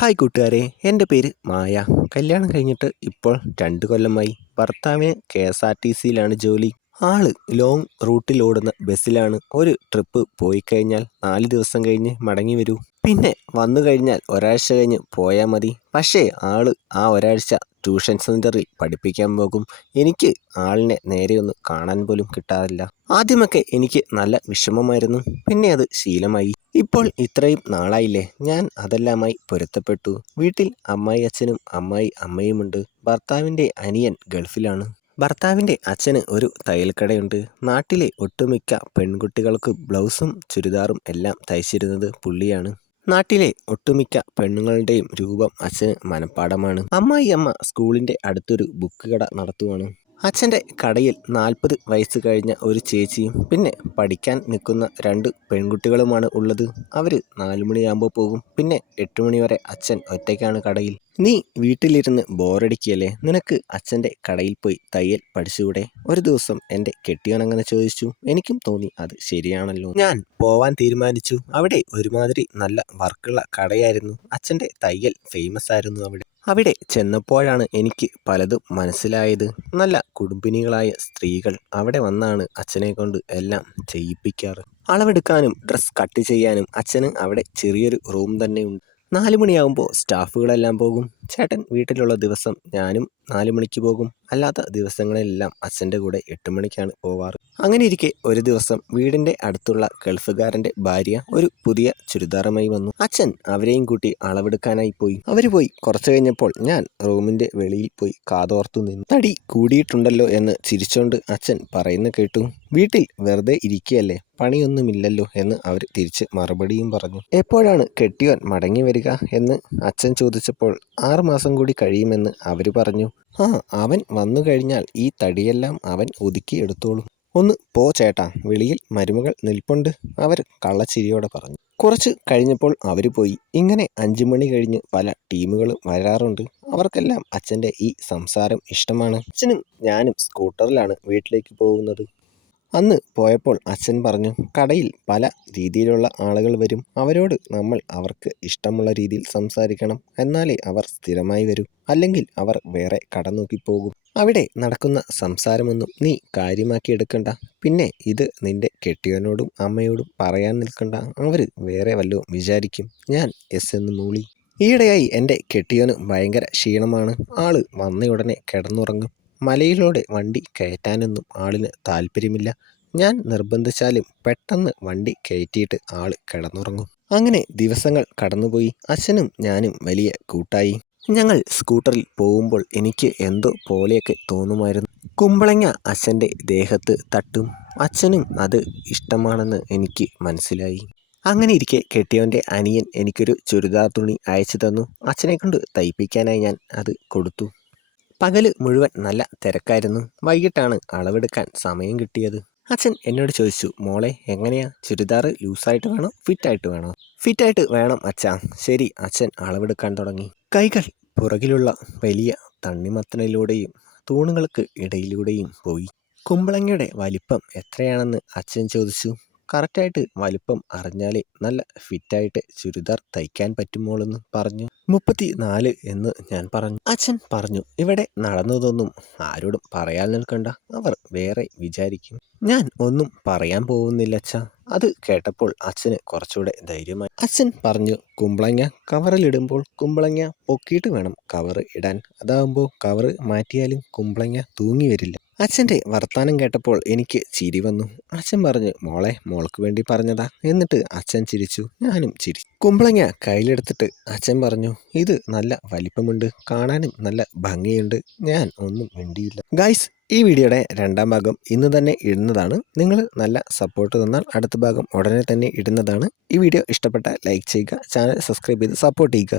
Hi കൂട്ടുകാരെ, എൻ്റെ പേര് മായ. കല്യാണം കഴിഞ്ഞിട്ട് ഇപ്പോൾ 2 കൊല്ലമായി. ഭർത്താവിന് KSRTCയിലാണ് ജോലി. ആള് ലോങ് റൂട്ടിലോടുന്ന ബസ്സിലാണ്. ഒരു ട്രിപ്പ് പോയി കഴിഞ്ഞാൽ 4 ദിവസം കഴിഞ്ഞ് മടങ്ങി വരൂ. പിന്നെ വന്നു കഴിഞ്ഞാൽ ഒരാഴ്ച കഴിഞ്ഞ് പോയാൽ മതി. പക്ഷേ ആള് ആ ഒരാഴ്ച ട്യൂഷൻ സെൻ്ററിൽ പഠിപ്പിക്കാൻ പോകും. എനിക്ക് ആളിനെ നേരെയൊന്ന് കാണാൻ പോലും കിട്ടാറില്ല. ആദ്യമൊക്കെ എനിക്ക് നല്ല വിഷമമായിരുന്നു. പിന്നെ അത് ശീലമായി. ഇപ്പോൾ ഇത്രയും നാളായില്ലേ, ഞാൻ അതെല്ലാമായി പൊരുത്തപ്പെട്ടു. വീട്ടിൽ അമ്മായി അച്ഛനും അമ്മായി അമ്മയുമുണ്ട്. ഭർത്താവിൻ്റെ അനിയൻ ഗൾഫിലാണ്. ഭർത്താവിൻ്റെ അച്ഛന് ഒരു തയ്യൽക്കടയുണ്ട്. നാട്ടിലെ ഒട്ടുമിക്ക പെൺകുട്ടികൾക്ക് ബ്ലൗസും ചുരിദാറും എല്ലാം തയ്ച്ചിരുന്നത് പുള്ളിയാണ്. നാട്ടിലെ ഒട്ടുമിക്ക പെണ്ണുങ്ങളുടെയും രൂപം അച്ഛന് മനഃപ്പാഠമാണ്. അമ്മായി അമ്മ സ്കൂളിൻ്റെ അടുത്തൊരു ബുക്ക് കട നടത്തുവാണ്. അച്ഛൻ്റെ കടയിൽ 40 വയസ്സ് കഴിഞ്ഞ ഒരു ചേച്ചിയും പിന്നെ പഠിക്കാൻ നിൽക്കുന്ന 2 പെൺകുട്ടികളുമാണ് ഉള്ളത്. അവർ 4 മണിയാകുമ്പോൾ പോകും. പിന്നെ 8 മണി വരെ അച്ഛൻ ഒറ്റയ്ക്കാണ് കടയിൽ. നീ വീട്ടിലിരുന്ന് ബോറടിക്കുകയല്ലേ, നിനക്ക് അച്ഛൻ്റെ കടയിൽ പോയി തയ്യൽ പഠിച്ചുകൂടെ? ഒരു ദിവസം എൻ്റെ കെട്ടിയവൻ അങ്ങനെ ചോദിച്ചു. എനിക്കും തോന്നി അത് ശരിയാണല്ലോ. ഞാൻ പോവാൻ തീരുമാനിച്ചു. അവിടെ ഒരുമാതിരി നല്ല വർക്കുള്ള കടയായിരുന്നു. അച്ഛൻ്റെ തയ്യൽ ഫേമസ് ആയിരുന്നു അവിടെ. അവിടെ ചെന്നപ്പോഴാണ് എനിക്ക് പലതും മനസ്സിലായത്. നല്ല കുടുംബിനികളായ സ്ത്രീകൾ അവിടെ വന്നാണ് അച്ഛനെ കൊണ്ട് എല്ലാം ചെയ്യിപ്പിക്കാറ്. അളവെടുക്കാനും ഡ്രസ് കട്ട് ചെയ്യാനും അച്ഛന് അവിടെ ചെറിയൊരു റൂം തന്നെ ഉണ്ട്. 4 മണിയാകുമ്പോൾ സ്റ്റാഫുകളെല്ലാം പോകും. ചേട്ടൻ വീട്ടിലുള്ള ദിവസം ഞാനും 4 മണിക്ക് പോകും. അല്ലാത്ത ദിവസങ്ങളിലെല്ലാം അച്ഛൻ്റെ കൂടെ 8 മണിക്കാണ് പോവാറ്. അങ്ങനെ ഇരിക്കെ ഒരു ദിവസം വീടിൻ്റെ അടുത്തുള്ള ഗൾഫുകാരൻ്റെ ഭാര്യ ഒരു പുതിയ ചുരിദാറുമായി വന്നു. അച്ഛൻ അവരെയും കൂട്ടി അളവെടുക്കാനായി പോയി. അവർ പോയി കുറച്ച് കഴിഞ്ഞപ്പോൾ ഞാൻ റൂമിൻ്റെ വെളിയിൽ പോയി കാതോർത്തു നിന്നു. തടി കൂടിയിട്ടുണ്ടല്ലോ എന്ന് ചിരിച്ചോണ്ട് അച്ഛൻ പറയുന്ന കേട്ടു. വീട്ടിൽ വെറുതെ ഇരിക്കുകയല്ലേ, പണിയൊന്നുമില്ലല്ലോ എന്ന് അവർ തിരിച്ച് മറുപടിയും പറഞ്ഞു. എപ്പോഴാണ് കെട്ടിയോൻ മടങ്ങി വരിക എന്ന് അച്ഛൻ ചോദിച്ചപ്പോൾ 6 മാസം കൂടി കഴിയുമെന്ന് അവർ പറഞ്ഞു. അവൻ വന്നു കഴിഞ്ഞാൽ ഈ തടിയെല്ലാം അവൻ ഒതുക്കി എടുത്തോളും. ഒന്ന് പോ ചേട്ടാ, വെളിയിൽ മരുമകൾ നിൽപ്പുണ്ട്, അവർ കള്ളച്ചിരിയോടെ പറഞ്ഞു. കുറച്ച് കഴിഞ്ഞപ്പോൾ അവർ പോയി. ഇങ്ങനെ 5 മണി കഴിഞ്ഞ് പല ടീമുകളും വരാറുണ്ട്. അവർക്കെല്ലാം അച്ഛൻ്റെ ഈ സംസാരം ഇഷ്ടമാണ്. അച്ഛനും ഞാനും സ്കൂട്ടറിലാണ് വീട്ടിലേക്ക് പോകുന്നത്. അന്ന് പോയപ്പോൾ അച്ഛൻ പറഞ്ഞു, കടയിൽ പല രീതിയിലുള്ള ആളുകൾ വരും. അവരോട് നമ്മൾ അവർക്ക് ഇഷ്ടമുള്ള രീതിയിൽ സംസാരിക്കണം. എന്നാലേ അവർ സ്ഥിരമായി വരൂ. അല്ലെങ്കിൽ അവർ വേറെ കട നോക്കി പോകും. അവിടെ നടക്കുന്ന സംസാരമൊന്നും നീ കാര്യമാക്കി എടുക്കണ്ട. പിന്നെ ഇത് നിന്റെ കെട്ടിയവനോടും അമ്മയോടും പറയാൻ നിൽക്കണ്ട. അവർ വേറെ വല്ലതും വിചാരിക്കും. ഞാൻ എസ് എന്ന് മൂളി. ഈയിടെയായി എൻ്റെ കെട്ടിയവന് ഭയങ്കര ക്ഷീണമാണ്. ആള് വന്നയുടനെ കിടന്നുറങ്ങും. മലയിലൂടെ വണ്ടി കയറ്റാനൊന്നും ആളിന് താല്പര്യമില്ല. ഞാൻ നിർബന്ധിച്ചാലും പെട്ടെന്ന് വണ്ടി കയറ്റിയിട്ട് ആള് കിടന്നുറങ്ങും. അങ്ങനെ ദിവസങ്ങൾ കടന്നുപോയി. അച്ഛനും ഞാനും വലിയ കൂട്ടായി. ഞങ്ങൾ സ്കൂട്ടറിൽ പോകുമ്പോൾ എനിക്ക് എന്തോ പോലെയൊക്കെ തോന്നുമായിരുന്നു. കുമ്പളങ്ങ അച്ഛൻ്റെ ദേഹത്ത് തട്ടും. അച്ഛനും അത് ഇഷ്ടമാണെന്ന് എനിക്ക് മനസ്സിലായി. അങ്ങനെ ഇരിക്കെ കെട്ടിയവൻ്റെ അനിയൻ എനിക്കൊരു ചുരിദാർ തുണി അയച്ചു തന്നു. അച്ഛനെ കൊണ്ട് തയ്പ്പിക്കാനായി ഞാൻ അത് കൊടുത്തു. പകല് മുഴുവൻ നല്ല തിരക്കായിരുന്നു. വൈകിട്ടാണ് അളവെടുക്കാൻ സമയം കിട്ടിയത്. അച്ഛൻ എന്നോട് ചോദിച്ചു, മോളെ എങ്ങനെയാ, ചുരിദാർ ലൂസായിട്ട് വേണോ ഫിറ്റായിട്ട് വേണോ? ഫിറ്റായിട്ട് വേണം അച്ഛാ. ശരി. അച്ഛൻ അളവെടുക്കാൻ തുടങ്ങി. കൈകൾ പുറകിലുള്ള വലിയ തണ്ണിമത്തനിലൂടെയും തൂണുകൾക്ക് ഇടയിലൂടെയും പോയി. കുമ്പളങ്ങയുടെ വലിപ്പം എത്രയാണെന്ന് അച്ഛൻ ചോദിച്ചു. കറക്റ്റായിട്ട് വലിപ്പം അറിഞ്ഞാലേ നല്ല ഫിറ്റായിട്ട് ചുരിദാർ തയ്ക്കാൻ പറ്റുമോളെന്ന് പറഞ്ഞു. 34 എന്ന് ഞാൻ പറഞ്ഞു. അച്ഛൻ പറഞ്ഞു, ഇവിടെ നടന്നതൊന്നും ആരോടും പറയാൻ നിൽക്കണ്ട, അവർ വേറെ വിചാരിക്കും. ഞാൻ ഒന്നും പറയാൻ പോകുന്നില്ല അച്ഛാ. അത് കേട്ടപ്പോൾ അച്ഛന് കുറച്ചുകൂടെ ധൈര്യമായി. അച്ഛൻ പറഞ്ഞു, കുമ്പളങ്ങ കവറിലിടുമ്പോൾ കുമ്പളങ്ങ പൊക്കിയിട്ട് വേണം കവർ ഇടാൻ. അതാകുമ്പോൾ കവർ മാറ്റിയാലും കുമ്പളങ്ങ തൂങ്ങി വരില്ല. അച്ഛൻ്റെ വർത്താനം കേട്ടപ്പോൾ എനിക്ക് ചിരി വന്നു. അച്ഛൻ പറഞ്ഞു, മോളെ മോൾക്ക് വേണ്ടി പറഞ്ഞതാ. എന്നിട്ട് അച്ഛൻ ചിരിച്ചു. ഞാനും ചിരിച്ചു. കുമ്പളങ്ങ കയ്യിലെടുത്തിട്ട് അച്ഛൻ പറഞ്ഞു, ഇത് നല്ല വലിപ്പമുണ്ട്, കാണാനും നല്ല ഭംഗിയുണ്ട്. ഞാൻ ഒന്നും മിണ്ടിയില്ല. ഗൈസ്, ഈ വീഡിയോയുടെ 2ാം ഭാഗം ഇന്ന് തന്നെ ഇടുന്നതാണ്. നിങ്ങൾ നല്ല സപ്പോർട്ട് തന്നാൽ അടുത്ത ഭാഗം ഉടനെ തന്നെ ഇടുന്നതാണ്. ഈ വീഡിയോ ഇഷ്ടപ്പെട്ട ലൈക്ക് ചെയ്യുക, ചാനൽ സബ്സ്ക്രൈബ് ചെയ്ത് സപ്പോർട്ട് ചെയ്യുക.